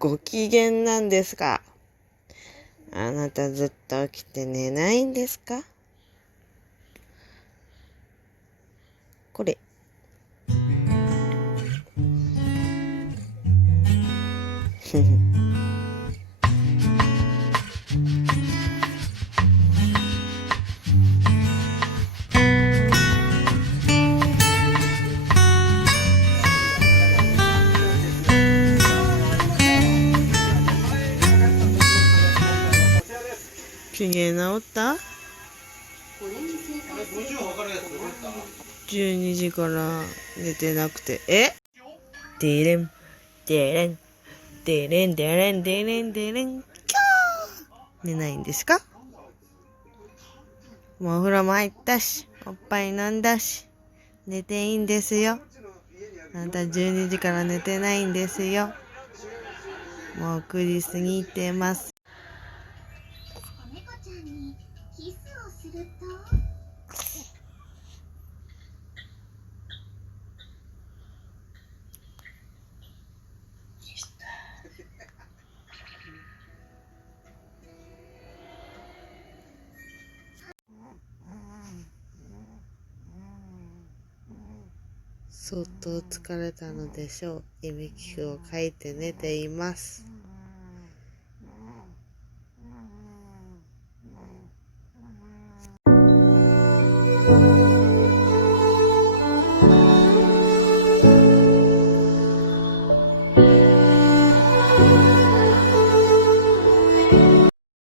ご機嫌なんですか？あなたずっと起きて寝ないんですか？これ。機嫌直った？ 12 時から寝てなくて。デレン、デレン、デレン、デレン、デレン、デレン、キャー寝ないんですか？もうお風呂も入ったし、おっぱい飲んだし、寝ていいんですよ。あんた12時から寝てないんですよ。もう9時過ぎてます。子猫ちゃんにキスをすると相当疲れたのでしょう。いびきをかいて寝ています。